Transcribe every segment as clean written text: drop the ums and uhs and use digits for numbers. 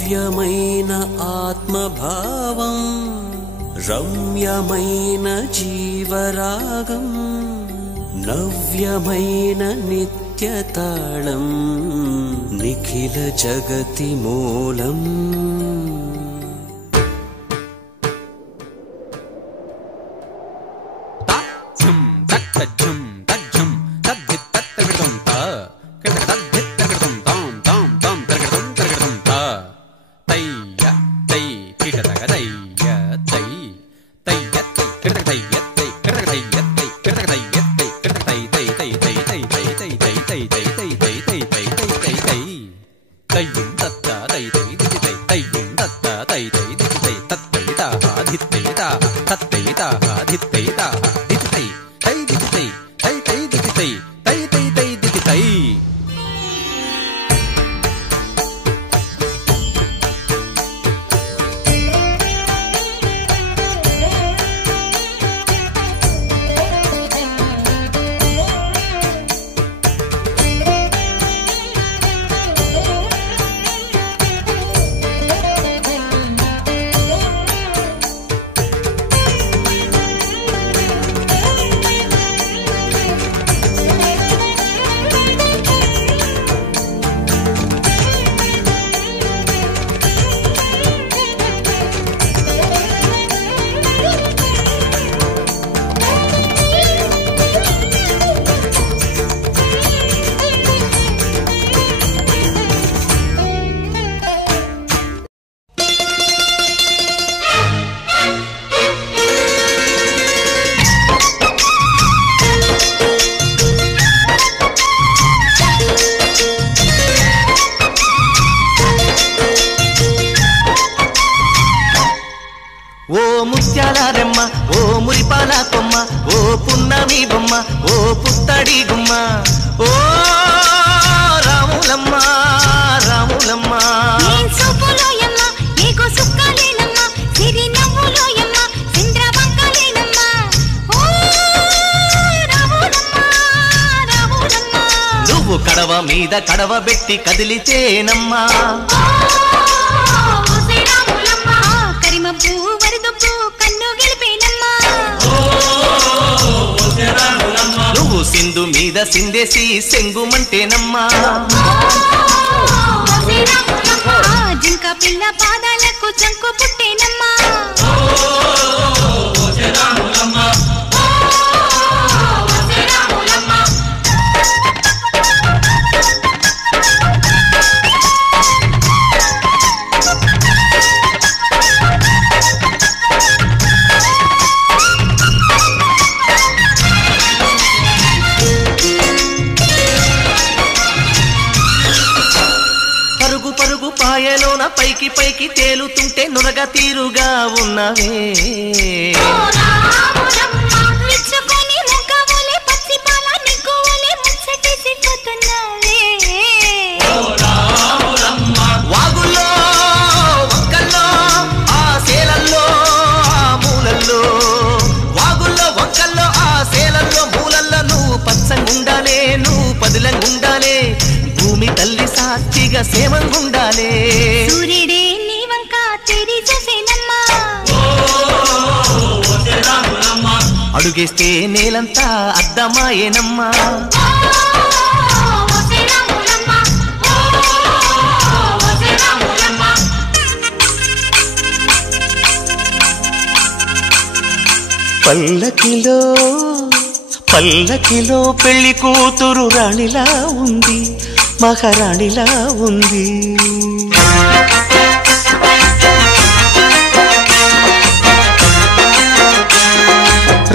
నవ్యమైన ఆత్మభావం రమ్యమైన జీవరాగం నవ్యమైన నిత్యతాళం నిఖిల జగతి మూలం కడవ బెట్టి కదిలితేనమ్మా కరిమబ్బు వరదబ్బు కన్ను గెలిపేనమ్మా నువ్వు సింధు మీద సిందేసి సెంగుమంటేనమ్మా జింక పిల్ల పాదాలకు చంకు పుట్టేనమ్మా పైకి పైకి తేలుతుంటే నురగ తీరుగా ఉన్నవే వాగుల్లో వంకల్లో ఆ సేలల్లో ఆ మూలల్లో వాగుల్లో వంకల్లో ఆ సేలల్లో మూలల్లో నువ్వు పచ్చంగుండాలే నువ్వు పదిలంగుండాలే భూమి తల్లి సాక్షిగా సేవంగుండాలే సూర్యుడే నీ వంక తెరి చూసేనమ్మా అడుగేస్తే నేలంతా అద్దమాయేనమ్మా పల్లకిలో పల్లకిలో పెళ్లి కూతురు రాణిలా ఉంది మహారాణిలా ఉంది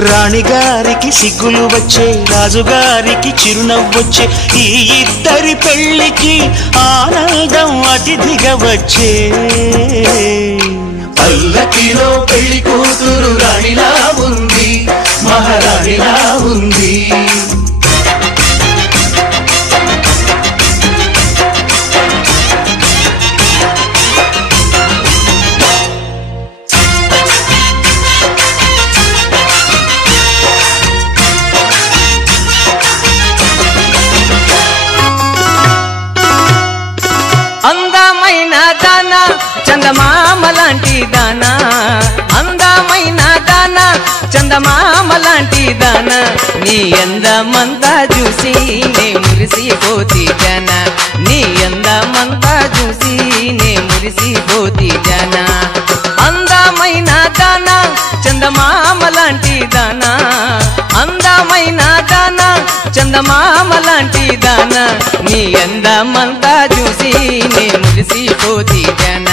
రాణిగారికి సిగ్గులు వచ్చే రాజుగారికి చిరునవ్వొచ్చే ఈ ఇద్దరి పెళ్లికి ఆనందం అతిథిగా వచ్చే పల్లకిలో పెళ్లి కూతురు రాణిలా ఉంది మహారాణిలా ఉంది అందమైన దాన చందమామలాంటి దానా అందమైన దానా చందమామలాంటి దానా నీ అందమంతా చూసి నే మురిసిపోతి జన నీ అందమంతా చూసి నే మురిసిపోతి జన అందమైన దానా చందమామలాంటి దానా అందమైన దానా చందమామలాంటి దానా నీ అందమంతా చూసి నే మురిసిపోతి జన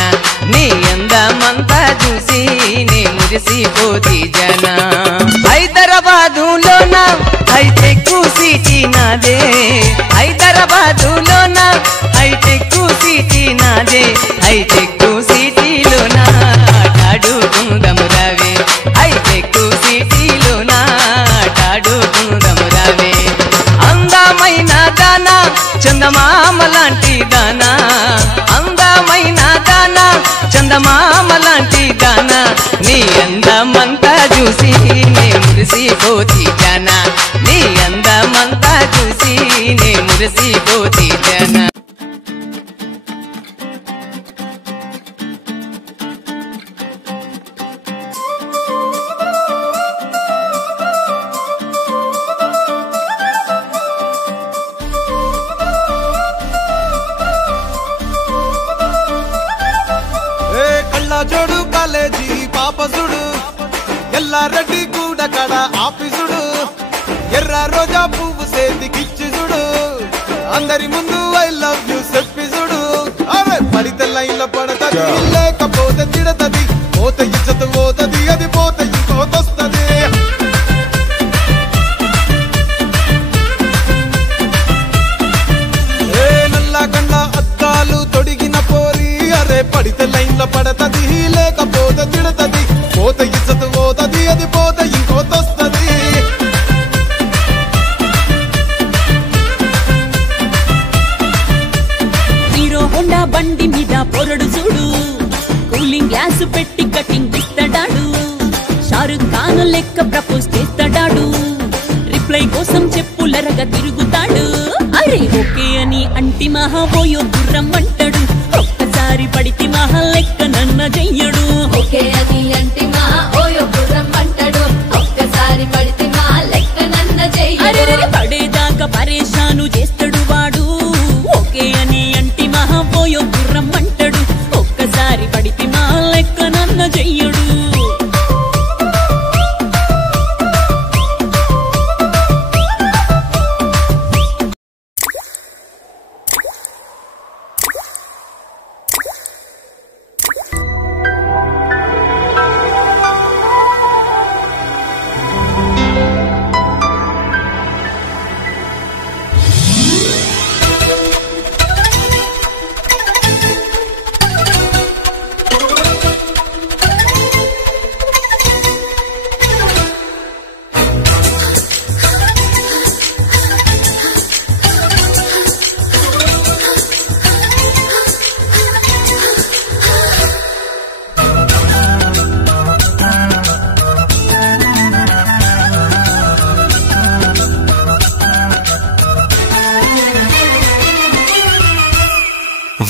నీ అందమంతా చూసి నే మురిసిపోతి జన హైదరాబాదులోన హైటెక్ సిటీ నాదే హైదరాబాదులోన హైటెక్ సిటీ నాదే హైటెక్ సిటీలోన ఆటాడుకుందాము రావే హైటెక్ సిటీలోన ఆటాడుకుందాము రావే అందమైన దానా చందమామలాంటి దానా అందమైన దానా చందమామలాంటి దానా నీ అందమంతా చూసి నే మురిసిపోతి జన నీ అందమంతా చూసి నే మురిసిపోతి జన జోడు కాలేజీ పాపసుడు ఎల్లారెడ్డి కూడా కడ ఆఫీసుడు ఎర్ర రోజా పువ్వు సేతికిచ్చి చూడు అందరి ముందు ఐ లవ్ యూ చెప్పిసుడు అరే పడితే లైన్లో పడతది లేకపోతే తిడతది పోత ఇచ్చత పోతది అది పోత ఇంకోతొస్తది నల్లా కన్న అద్దాలు తొడిగిన పోరి అరే పడితే లైన్లో పడతది లేకపోతే తిడతది పోత ఇచ్చత పోతది అది పోత ఇంకోతొస్తది హీరో హోండా బండి మీద పొరడు చూడు కూలింగ్ గ్లాస్ పెట్టి కటింగ్ ఇస్తాడాడు షారుఖ్ ఖాన్ లెక్క ప్రపోజ్ చేస్తాడాడు రిప్లై కోసం చెప్పులరగా తిరుగుతాడు అరే ఓకే అని అంటి మహా పోయో గుర్రం అంటాడు ఒక్కసారి పడితే మహా లెక్క నన్న చెయ్యడు ఓకే అది అంటి మహా ఓయో గుర్రం అంటాడు ఒక్కసారి పడితే మహా లెక్క నన్న చెయ్యడు పడేదాకా పరేషాను చేస్తాడు వాడు ఓకే అని అంటి మహా పోయో గుర్రం అంటాడు ఒక్కసారి పడితే మహా లెక్క నన్న చెయ్యడు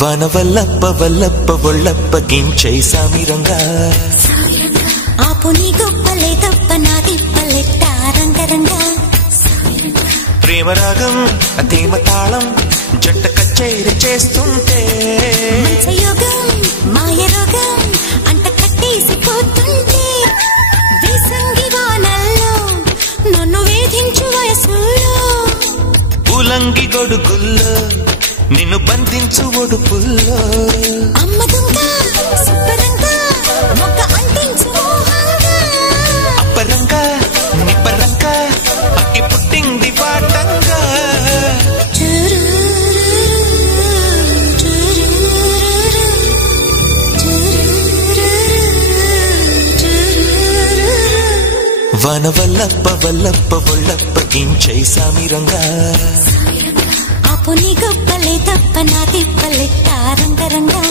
వన వల్లప్ప వల్లప్ప ఒళ్ళప్ప గించై సామిరంగా ఆపు నీ గొప్పలే తప్ప నా తిప్పలెట్ట రంగరంగా ప్రేమరాగం తేమ తాళం జంట కచేరి చేస్తుంటే మంచయోగం మాయ రోగం అంట కట్టేసిపోతుంటే వేసంగి వానల్లో నన్ను వేధించు వయసుల్లో ఉలంగి గొడుగుల్లో నిన్ను బంధించు ఒడుపుల్లో అమ్మ దుంగ సుబ్బరంగా మొక్క అంటించు మోహంగా అప్పరంగా నిప్పరంగా అక్కి పుట్టింది వాటంగా వన వల్లప్ప వల్లప్ప ఒళ్ళప్ప గించై సామిరంగా ఆపు నీ గొప్పలే తప్ప నా తిప్పలెట్ట రంగరంగా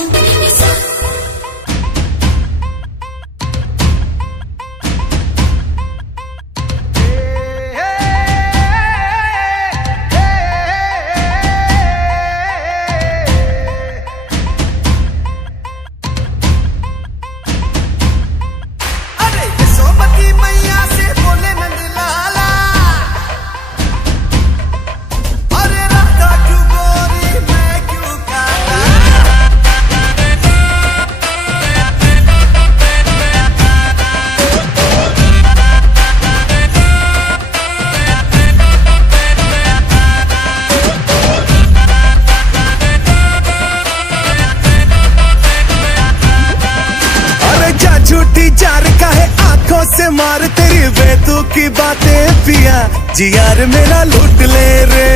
होठों से मार तेरी बेतु की बातें पिया जी यार मेरा लूट ले रे।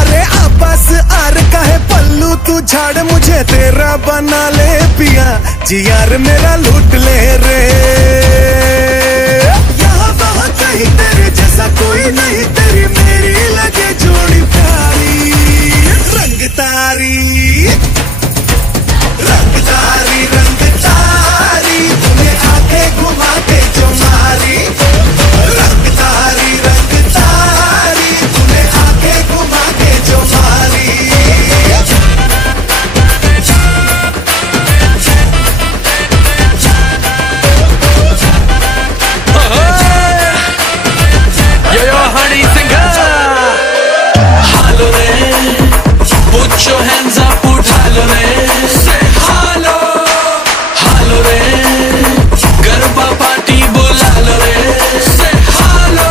अरे आपस आर का है पल्लू तू झाड़ मुझे तेरा बना ले पिया जी यार मेरा लूट ले रे। यहाँ वहाँ कहीं तेरे जैसा कोई नहीं तेरी मेरी लगे जोड़ी प्यारी। रंग तारी रंग तारी रंग तारी तूने आंखें घुमा के जो मारी। रंग तारी तूने आंखें घुमा के जो मारी। Yo, honey singer, hello re, put your hands up, उठा लो रे, say hello, hello रे, गरबा पार्टी बुला लो रे, say hello,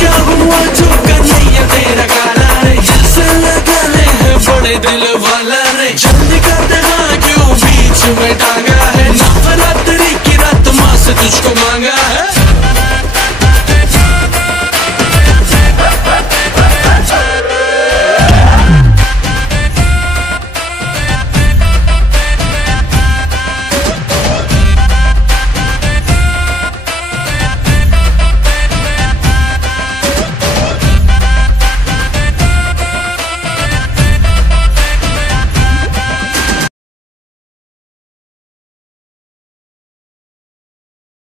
क्या हुआ जो कन्हैया तेरा गाना रे, जैसे लगा ले है बड़े दिल वाला रे, जल्दी करते हाँ क्यों बीच में टांगा है, नवरात्रि की रात माँ से तुझको मांगा है।